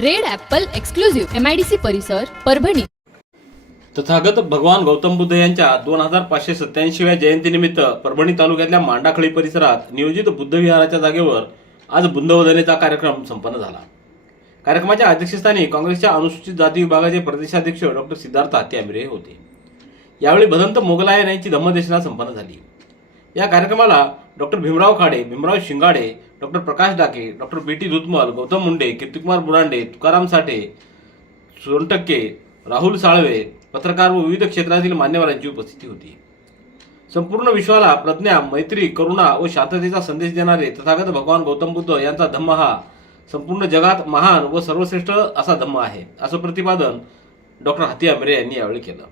Red apple exclusive MIDC परिसर परभणी. तथागत भगवान गौतम बुद्ध यांच्या दोन हजार पाचशे सत्याऐंशीव्या जयंतीनिमित्त परभणी तालुक्यातल्या मांडाखळी परिसरात नियोजित बुद्ध विहाराच्या जागेवर आज बुद्धवदनेचा कार्यक्रम संपन्न झाला. कार्यक्रमाच्या अध्यक्षस्थानी काँग्रेसच्या अनुसूचित जाती विभागाचे प्रदेशाध्यक्ष डॉक्टर सिद्धार्थ हत्यामिरे होते. यावेळी भदंत मोगलायन यांची धम्मदेशना संपन्न झाली. या कार्यक्रमाला doctor Bhimrao Khade Bhimrao Shingade doctor Prakash Dake doctor B T Dhutmal Gautam Munde Kirtikumar Burande Tukaram Sathe Sontakke Rahul Salve पत्रकार व विविध क्षेत्रातील मान्यवरांची उपस्थिती होती. संपूर्ण विश्वाला प्रज्ञा मैत्री करुणा व शांततेचा संदेश देणारे तथागत भगवान गौतम बुद्ध यांचा धम्म हा संपूर्ण जगात महान व सर्वश्रेष्ठ असा धम्म आहे असं प्रतिपादन डॉक्टर हाती आमरे यांनी यावेळी केलं.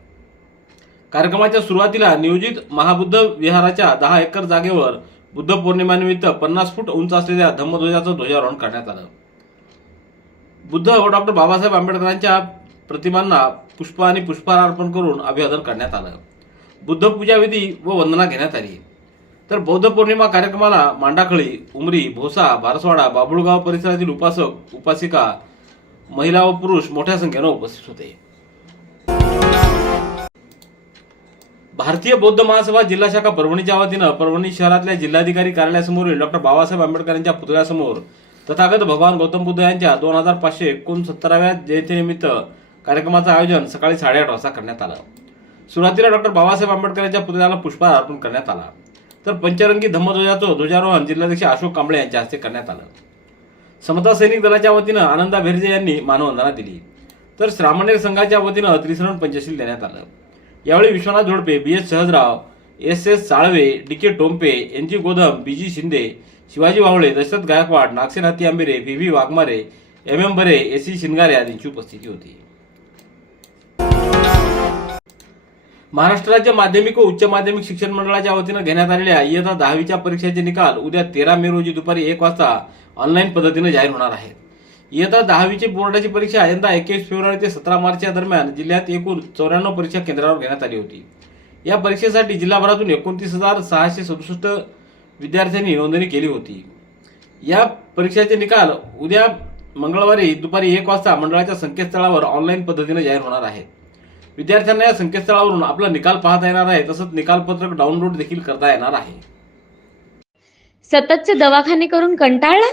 कार्यक्रमाच्या सुरुवातीला नियोजित महाबुद्ध विहाराच्या दहा एकर जागेवर बुद्ध पौर्णिमेनिमित्त पन्नास फूट उंच असलेल्या धम्मध्वजाचं ध्वजारोहण करण्यात आलं. बुद्ध व डॉक्टर बाबासाहेब आंबेडकरांच्या प्रतिमांना पुष्प आणि पुष्पहार अर्पण करून अभिवादन करण्यात आलं. बुद्ध पूजाविधी व वंदना घेण्यात आली. तर बौद्ध पौर्णिमा कार्यक्रमाला मांडाखळी उमरी भोसा भारसवाडा बाबुळगाव परिसरातील उपासक उपासिका महिला व पुरुष मोठ्या संख्येनं उपस्थित होते. भारतीय बौद्ध महासभा जिल्हा शाखा परभणीच्या वतीनं परभणी शहरातल्या जिल्हाधिकारी कार्यालयासमोरील डॉक्टर बाबासाहेब आंबेडकर यांच्या पुतळ्यासमोर. तथागत भगवान गौतम बुद्ध यांच्या दोन हजार पाचशे एकोणसत्तराव्या जयंतीनिमित्त कार्यक्रमाचं आयोजन सकाळी साडेआठ वाजता करण्यात आलं. सुरुवातीला डॉक्टर बाबासाहेब आंबेडकर यांच्या पुतळ्याला पुष्पहार अर्पण करण्यात आला. तर पंचरंगी धम्मध्वजाचं ध्वजारोहण जिल्हाध्यक्ष अशोक कांबळे यांच्या हस्ते करण्यात आलं. समता सैनिक दलाच्या वतीनं आनंदा भेरजे यांनी मानवंदना दिली. तर श्रामणेर संघाच्या वतीनं त्रिसरण पंचशील देण्यात आलं. यावेळी Vishwanath Zodpe B S Sahajrao S S Salve D K Tompe N G Godam B G Shinde Shivaji Wawle Dashrath Gaikwad Nagsen Hatti Ambire V V Waghmare M M Bare S C Shingare आदींची उपस्थिती होती. महाराष्ट्र राज्य माध्यमिक व उच्च माध्यमिक शिक्षण मंडळाच्या वतीनं घेण्यात आलेल्या इयत्ता दहावीच्या परीक्षेचे निकाल उद्या तेरा मे रोजी दुपारी एक वाजता ऑनलाईन पद्धतीने जाहीर होणार आहेत. इयत्ता दहावीची बोर्डाची परीक्षा यंदा एकवीस फेब्रुवारी ते सतरा मार्च या दरम्यान जिल्ह्यात एकूण चौऱ्याण्णव परीक्षा केंद्रावर घेण्यात आली होती. या परीक्षेसाठी जिल्हाभरातून एकोणतीस हजार सहाशे सदुसष्ट विद्यार्थ्यांनी नोंदणी केली होती. या परीक्षेचे निकाल उद्या मंगळवारी दुपारी एक वाजता मंडळाच्या संकेतस्थळावर ऑनलाईन पद्धतीने जाहीर होणार आहेत. विद्यार्थ्यांना या संकेतस्थळावरून आपला निकाल पाहता येणार आहे तसंच निकालपत्रक डाउनलोड देखील करता येणार आहे. सततचे दवाखाने करून कंटाळला?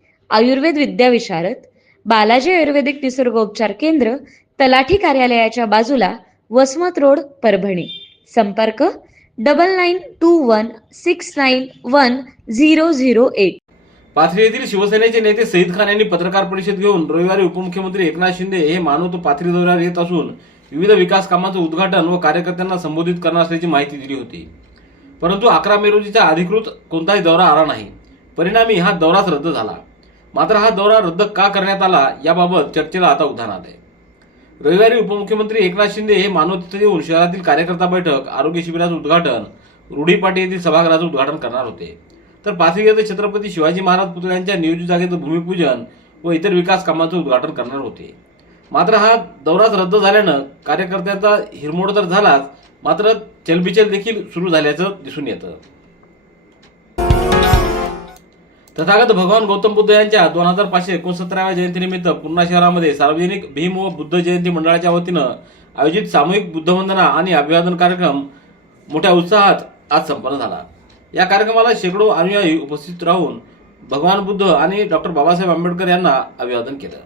आयुर्वेद विद्याविशारद बालाजी आयुर्वेदिक निसर्गोपचार केंद्र तलाठी कार्यालयाच्या बाजूला वसमत रोड परभणी. संपर्क double nine two one six nine one zero zero eight Pathri येथील शिवसेनेचे नेते सईद खान यांनी पत्रकार परिषद घेऊन रविवारी उपमुख्यमंत्री एकनाथ शिंदे हे मानवतो पाथरी दौऱ्यावर येत असून विविध विकास कामांचं उद्घाटन व कार्यकर्त्यांना संबोधित करणार असल्याची माहिती दिली होती. परंतु अकरा मे रोजीचा अधिकृत कोणताही दौरा आला नाही. परिणामी हा दौराच रद्द झाला. मात्र हा दौरा रद्द का करण्यात आला याबाबत चर्चेला आता उधाण आलंय रविवारी उपमुख्यमंत्री एकनाथ शिंदे हे मानव तिथे येऊन शहरातील कार्यकर्ता बैठक आरोग्य शिबिराचं उद्घाटन रूढीपाटी येथील सभागृहाचं उद्घाटन करणार होते. तर पाथरी येथे छत्रपती शिवाजी महाराज पुतळ्यांच्या नियोजित जागेचं भूमिपूजन व इतर विकास कामांचं उद्घाटन करणार होते. मात्र हा दौराच रद्द झाल्यानं कार्यकर्त्यांचा हिरमोड तर झालाच मात्र चलबिचल देखील सुरू झाल्याचं दिसून येतं. तथागत भगवान गौतम बुद्ध यांच्या दोन हजार पाचशे एकोणसत्तराव्या जयंतीनिमित्त पूर्णा शहरामध्ये सार्वजनिक भीम व बुद्ध जयंती मंडळाच्या वतीनं आयोजित सामूहिक बुद्धवंदना आणि अभिवादन कार्यक्रम मोठ्या उत्साहात आज संपन्न झाला. या कार्यक्रमाला शेकडो अनुयायी उपस्थित राहून भगवान बुद्ध आणि डॉक्टर बाबासाहेब आंबेडकर यांना अभिवादन केलं.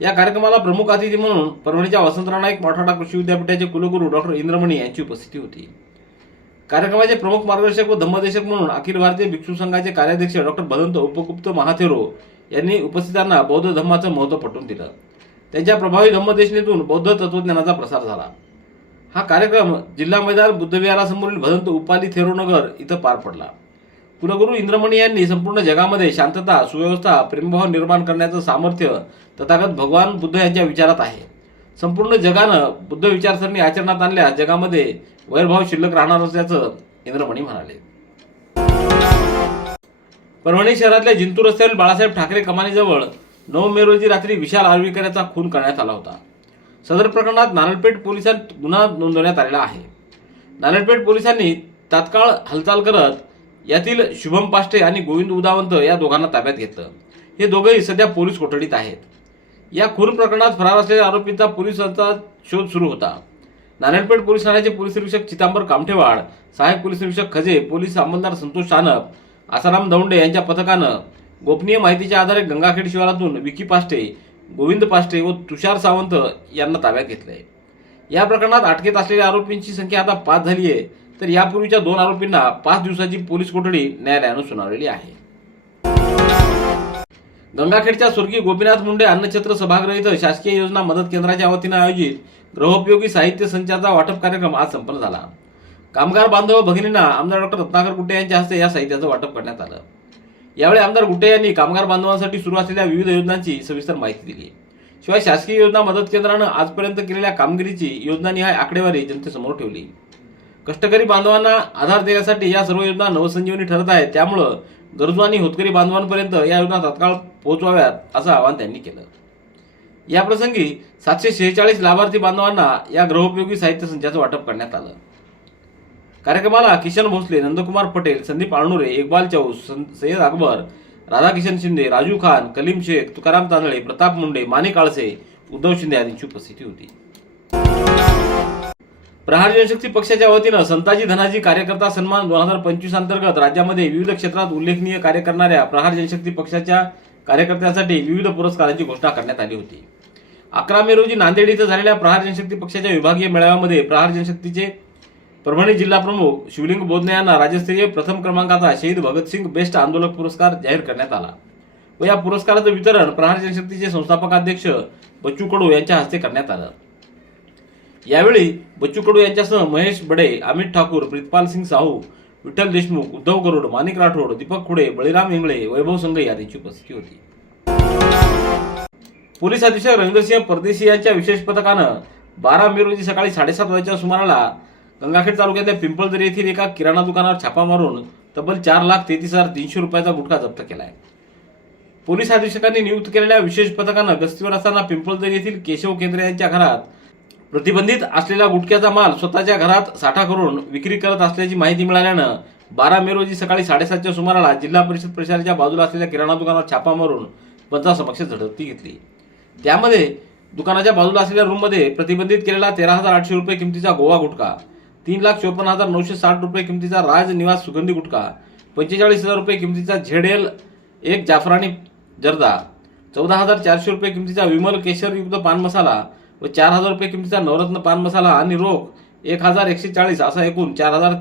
या कार्यक्रमाला प्रमुख अतिथी म्हणून परभणीच्या वसंतराव नाईक मराठवाडा कृषी विद्यापीठाचे कुलगुरू डॉक्टर इंद्रमणी यांची उपस्थिती होती. कार्यक्रमाचे प्रमुख मार्गदर्शक व धम्मदेशक म्हणून अखिल भारतीय भिक्षू संघाचे कार्याध्यक्ष डॉक्टर भदंत उपगुप्त महाथेरो यांनी उपस्थितांना बौद्ध धम्माचं महत्त्व पटवून दिलं. त्यांच्या प्रभावी धम्मदेशनेतून बौद्ध तत्वज्ञानाचा प्रसार झाला. हा कार्यक्रम जिल्हा मैदान बुद्धविहारासमोरील भदंत उपाली थेरोनगर इथं पार पडला. कुलगुरू इंद्रमणी यांनी संपूर्ण जगामध्ये शांतता सुव्यवस्था प्रेमभाव निर्माण करण्याचं सामर्थ्य तथागत भगवान बुद्ध यांच्या विचारात आहे. संपूर्ण जगानं बुद्ध विचारसरणी आचरणात आणल्यास जगामध्ये वैरभाव शिल्लक राहणार असल्याचं इंद्रमणी म्हणाले. परभणी शहरातल्या जिंतूर रस्त्यावरील बाळासाहेब ठाकरे कमानीजवळ नऊ मे रोजी रात्री विशाल आर्वीकर याचा खून करण्यात आला होता. सदर प्रकरणात नानलपेठ पोलिसांत गुन्हा नोंदवण्यात आलेला आहे. नानलपेठ पोलिसांनी तात्काळ हालचाल करत यातील शुभम पाष्टे आणि गोविंद उदावंत या दोघांना ताब्यात घेतलं. हे दोघंही सध्या पोलीस कोठडीत आहेत. या खून प्रकरणात फरार असलेल्या आरोपींचा पोलिसांचा शोध सुरू होता. नारायणपेठ पोलीस ठाण्याचे पोलीस निरीक्षक चितांबर कामठेवाड सहाय्यक पोलीस निरीक्षक खजे पोलीस अंमलदार संतोष सानप आसाराम दौंडे यांच्या पथकानं गोपनीय माहितीच्या आधारे गंगाखेड शिवारातून विकी पाष्टे गोविंद पाष्टे व तुषार सावंत यांना ताब्यात घेतले या प्रकरणात अटकेत असलेल्या आरोपींची संख्या आता पाच झाली आहे तर यापूर्वीच्या दोन आरोपींना पाच दिवसाची पोलीस कोठडी न्यायालयानं सुनावलेली आहे. गंगाखेडच्या स्वर्गीय गोपीनाथ मुंडे अन्नछत्र सभागृह इथं शासकीय योजना मदत केंद्राच्या वतीनं आयोजित गृहोपयोगी साहित्य संचाचा वाटप कार्यक्रम आज संपन्न झाला. कामगार बांधव भगिनींना आमदार डॉक्टर रत्नाकर गुट्टे यांच्या हस्ते या साहित्याचं वाटप करण्यात आलं. यावेळी आमदार गुट्टे यांनी कामगार बांधवांसाठी सुरू असलेल्या विविध योजनांची सविस्तर माहिती दिली. शिवाय शासकीय योजना मदत केंद्रानं आजपर्यंत केलेल्या कामगिरीची योजनानिहाय आकडेवारी जनतेसमोर ठेवली. कष्टकरी बांधवांना आधार देण्यासाठी या सर्व योजना नवसंजीवनी ठरत आहेत त्यामुळं गरजू आणि होतकरी बांधवांपर्यंत या योजना तात्काळ पोहोचवाव्यात असं आवाहन त्यांनी केलं. याप्रसंगी सातशे शेहेचाळीस लाभार्थी बांधवांना या गृहोपयोगी साहित्य संचाचं वाटप करण्यात आलं. कार्यक्रमाला किशन भोसले नंदकुमार पटेल संदीप आळनुरे इक्बाल चौस सं- सय्यद अकबर राधाकिशन शिंदे राजू खान कलीम शेख तुकाराम तांदळे प्रताप मुंडे माने काळसे उद्धव शिंदे आदींची उपस्थिती होती. प्रहार जनशक्ती पक्षाच्या वतीनं संताजी धनाजी कार्यकर्ता सन्मान दोन हजार पंचवीस अंतर्गत राज्यामध्ये विविध क्षेत्रात उल्लेखनीय कार्य करणाऱ्या प्रहार जनशक्ती पक्षाच्या कार्यकर्त्यांसाठी विविध पुरस्कारांची घोषणा करण्यात आली होती. अकरा मे रोजी नांदेड इथं झालेल्या प्रहार जनशक्ती पक्षाच्या विभागीय मेळाव्यामध्ये प्रहार जनशक्तीचे परभणी जिल्हा प्रमुख शिवलिंग बोधने यांना राज्यस्तरीय प्रथम क्रमांकाचा शहीद भगतसिंग बेस्ट आंदोलक पुरस्कार जाहीर करण्यात आला. व या पुरस्काराचं वितरण प्रहार जनशक्तीचे संस्थापक अध्यक्ष बच्चू कडू यांच्या हस्ते करण्यात आलं. यावेळी बच्चू कडू यांच्यासह महेश बडे अमित ठाकूर प्रितपाल सिंग साहू विठ्ठल देशमुख उद्धव गरुड माणिक राठोड दीपक खुडे बळीराम इंगळे वैभव संघ आदींची उपस्थिती होती. पोलीस अधीक्षक रवींद्रसिंह परदेशी यांच्या विशेष पथकानं बारा मे रोजी सकाळी साडेसात वाजेच्या सुमाराला गंगाखेड तालुक्यातल्या पिंपळदरी येथील एका किराणा दुकानावर छापा मारून तब्बल चार लाख तेहतीस हजार तीनशे रुपयाचा गुटखा जप्त केलाय. पोलीस अधीक्षकांनी नियुक्त केलेल्या विशेष पथकानं गस्तीवर असताना पिंपळदरी येथील केशव केंद्रे यांच्या घरात प्रतिबंधित असलेला गुटख्याचा माल स्वतःच्या घरात साठा करून विक्री करत असल्याची माहिती मिळाल्यानं बारा मे रोजी सकाळी साडेसातच्या सुमाराला जिल्हा परिषद परिसराच्या बाजूला असलेल्या किराणा दुकानावर छापा मारून पंचासमक्ष झडती घेतली. त्यामध्ये दुकानाच्या बाजूला असलेल्या रूममध्ये प्रतिबंधित केलेला तेरा हजार आठशे रुपये किमतीचा गोवा गुटखा तीन लाख चोपन्न हजार नऊशे साठ रुपये किमतीचा राज निवास सुगंधी गुटखा पंचेचाळीस हजार रुपये किमतीचा झेड एक जाफरानी जर्दा चौदा हजार चारशे रुपये किमतीचा विमल केशरयुक्त पान मसाला व चार हजार रुपये किमतीचा नवरत्न पान मसाला आणि रोख एक हजार एकशे चाळीस असा एकूण चार हजार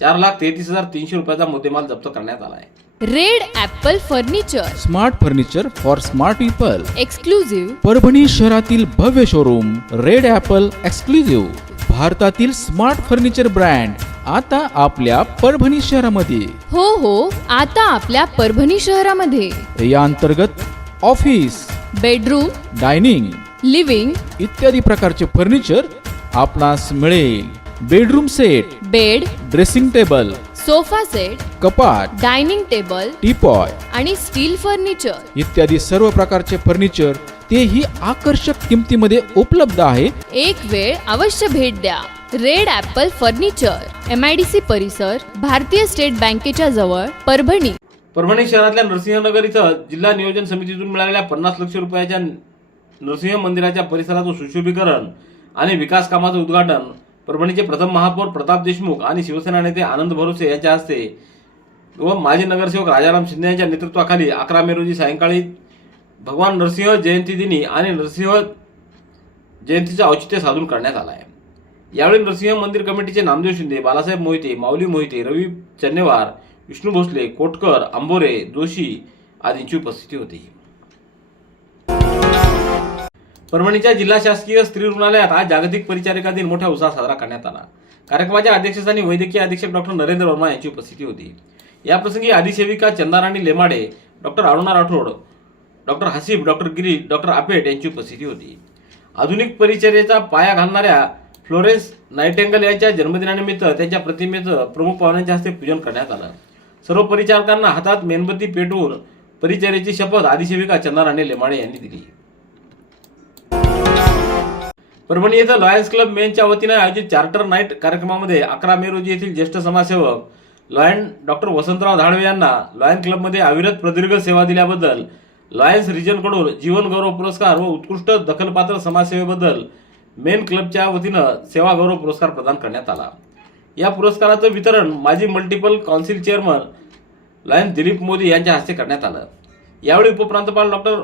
चार लाख तेहतीस हजार तीनशे रुपयाचा मुद्देमाल जप्त करण्यात आला आहे red apple furniture. Smart furniture for smart people. Exclusive Parbhani शहरातील भव्य शोरूम रेड ॲपल एक्सक्लुझिव्ह भारतातील स्मार्ट फर्निचर ब्रँड आता आपल्या परभणी शहरामध्ये. हो हो आता आपल्या परभणी शहरामध्ये. या अंतर्गत ऑफिस बेडरूम डायनिंग लिव्हिंग इत्यादी प्रकारचे फर्निचर आपणास मिळेल. Bedroom set bed dressing table sofa set कपाट डायनिंग टेबल टीपॉय आणि स्टील फर्निचर. इत्यादी सर्व प्रकारचे फर्निचर तेही आकर्षक किमतीमध्ये उपलब्ध आहे. एक वेळ अवश्य भेट द्या. Red apple furniture M I D C परिसर भारतीय स्टेट बँकेच्या जवळ परभणी. परभणी शहरातल्या नरसिंहनगर इथं जिल्हा नियोजन समितीतून मिळालेल्या पन्नास लक्ष रुपयाच्या नरसिंह मंदिराच्या परिसराचं सुशोभीकरण आणि विकास कामाचं उद्घाटन परभणीचे प्रथम महापौर प्रताप देशमुख आणि शिवसेना नेते आनंद भरोसे यांच्या हस्ते व माजी नगरसेवक राजाराम शिंदे यांच्या नेतृत्वाखाली अकरा मे रोजी सायंकाळी भगवान नरसिंह जयंती दिनी आणि नरसिंह जयंतीचं औचित्य साधून करण्यात आला आहे यावेळी नरसिंह मंदिर कमिटीचे नामदेव शिंदे बालासाहेब मोहिते माऊली मोहिते रवी चन्नेवार विष्णू भोसले कोटकर आंबोरे जोशी आदींची उपस्थिती होती. परभणीच्या जिल्हा शासकीय स्त्री रुग्णालयात आज जागतिक परिचारिका दिन मोठ्या उत्साहात साजरा करण्यात आला. कार्यक्रमाच्या अध्यक्षस्थानी वैद्यकीय अधीक्षक डॉक्टर नरेंद्र वर्मा यांची उपस्थिती होती. याप्रसंगी आदिसेविका Chandarani Lemade doctor Aruna Rathod doctor Haseeb doctor Girish doctor Apet यांची उपस्थिती होती. आधुनिक परिचर्याचा पाया घालणाऱ्या फ्लोरेन्स नायटेंगल यांच्या जन्मदिनानिमित्त त्यांच्या प्रतिमेचं प्रमुख पाहुण्यांच्या हस्ते पूजन करण्यात आलं. सर्व परिचारकांना हातात मेणबत्ती पेटवून परिचर्याची शपथ आदिसेविका चंदाराणी लेमाडे यांनी दिली. परभणी येथे लॉयन्स क्लब मेनच्या वतीनं आयोजित चार्टर नाईट कार्यक्रमामध्ये अकरा मे रोजी येथील ज्येष्ठ समाजसेवक लॉयन डॉक्टर वसंतराव धाडवे यांना लॉयन क्लबमध्ये अविरत प्रदीर्घ सेवा दिल्याबद्दल लॉयन्स रिजनकडून जीवन गौरव पुरस्कार व उत्कृष्ट दखलपात्र समाजसेवेबद्दल मेन क्लबच्या वतीनं सेवा गौरव पुरस्कार प्रदान करण्यात आला. या पुरस्काराचं वितरण माजी multiple council chairman lion Dilip Modi यांच्या हस्ते करण्यात आलं. यावेळी उपप्रांतपाल डॉक्टर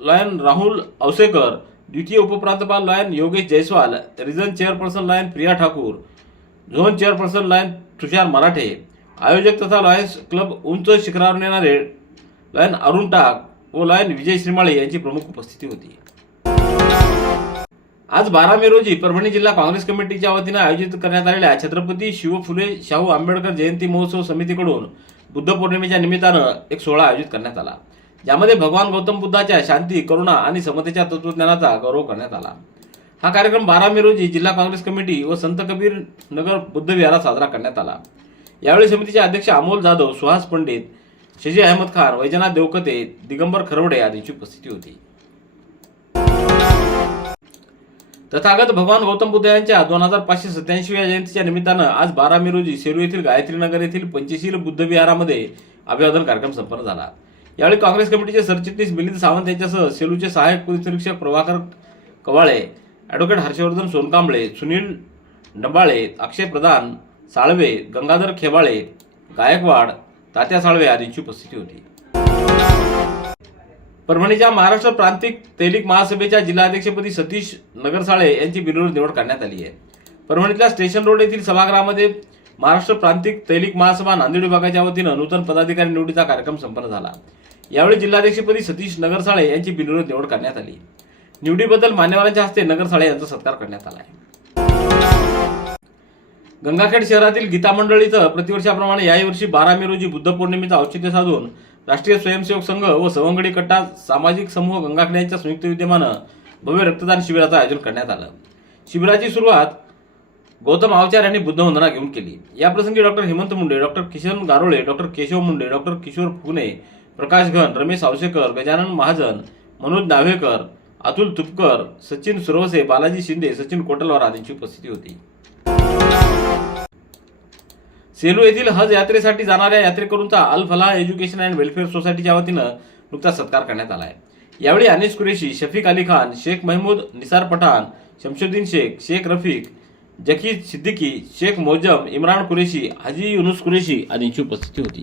लॉयन राहुल औसेकर द्वितीय उपप्रांतपाल lion Yogesh Jaiswal region chairperson lion Priya Thakur zone chairperson lion Tushar Marathe आयोजक तथा लॉयन्स क्लब उंच शिखरावर नेणारे लॉयन अरुण टाक व लॉयन विजय श्रीमाळे यांची प्रमुख उपस्थिती होती. आज बारा मे रोजी परभणी जिल्हा काँग्रेस कमिटीच्या वतीनं आयोजित करण्यात आलेल्या छत्रपती शिव फुले शाहू आंबेडकर जयंती महोत्सव समितीकडून बुद्ध पौर्णिमेच्या निमित्तानं एक सोहळा आयोजित करण्यात आला. ज्यामध्ये भगवान गौतम बुद्धाच्या शांती करुणा आणि समतेच्या तत्वज्ञानाचा गौरव करण्यात आला. हा कार्यक्रम बारा मे रोजी जिल्हा काँग्रेस कमिटी व संत कबीर नगर बुद्ध विहारात साजरा करण्यात आला. यावेळी समितीचे अध्यक्ष अमोल जाधव सुहास पंडित शजी अहमद खान वैजनाथ देवकते दिगंबर खरवडे आदींची उपस्थिती होती. तथागत भगवान गौतम बुद्ध यांच्या दोन हजार पाचशे सत्याऐंशीव्या जयंतीच्या निमित्तानं आज बारा मे रोजी सेरू येथील गायत्री नगर येथील पंचशील बुद्धविहारामध्ये अभिवादन कार्यक्रम संपन्न झाला. यावेळी काँग्रेस कमिटीचे सरचिटणीस मिलिंद सावंत यांच्यासह सेलूचे सहाय्यक पोलीस निरीक्षक प्रभाकर कवाळे ॲडव्होकेट हर्षवर्धन सोनकांबळे सुनील डबाळे अक्षय प्रधान साळवे गंगाधर खेबाळे गायकवाड तात्या साळवे आदींची उपस्थिती होती. परभणीच्या महाराष्ट्र प्रांतिक तैलिक महासभेच्या जिल्हाध्यक्षपदी सतीश नगरसाळे यांची बिनविरोध निवड करण्यात आली आहे. परभणीतल्या स्टेशन रोड येथील सभागृहामध्ये महाराष्ट्र प्रांतिक तैलिक महासभा नांदेड विभागाच्या वतीनं नूतन पदाधिकारी निवडीचा कार्यक्रम संपन्न झाला. यावेळी जिल्हाध्यक्षपदी सतीश नगरसाळे यांची बिनविरोध निवड करण्यात आली. निवडीबद्दल मान्यवरांच्या हस्ते नगरसाळे यांचा सत्कार करण्यात आला आहे. गंगाखेड शहरातील गीता मंडळ इथं प्रतिवर्षाप्रमाणे याही वर्षी बारा मे रोजी बुद्ध पौर्णिमेचं औचित्य साधून राष्ट्रीय स्वयंसेवक संघ व सवंगडी कट्टा सामाजिक समूह गंगाखेड यांच्या संयुक्त विद्यमानं भव्य रक्तदान शिबिराचं आयोजन करण्यात आलं. शिबिराची सुरुवात गौतम आवचार यांनी बुद्धवंदना घेऊन केली. याप्रसंगी doctor Hemant Munde doctor Kishan Garole doctor Keshav Munde doctor Kishor Phugne Prakash Ghan Ramesh Awashekar Gajanan Mahajan Manoj नाव्हेकर Atul Tupkar Sachin Suravase Balaji Shinde Sachin Kotalwar आदींची उपस्थिती होती. सेलू येथील हज यात्रेसाठी जाणाऱ्या यात्रेकरूंचा Al Falah education and welfare सोसायटीच्या वतीनं नुकताच सत्कार करण्यात आला आहे यावेळी अनिस कुरेशी शफीक अली खान शेख महमूद निसार पठाण शमशुद्दीन शेख शेख रफीक जकी सिद्दीकी शेख मोजम इम्रान कुरेशी हाजी युनुस कुरेशी आदींची उपस्थिती होती.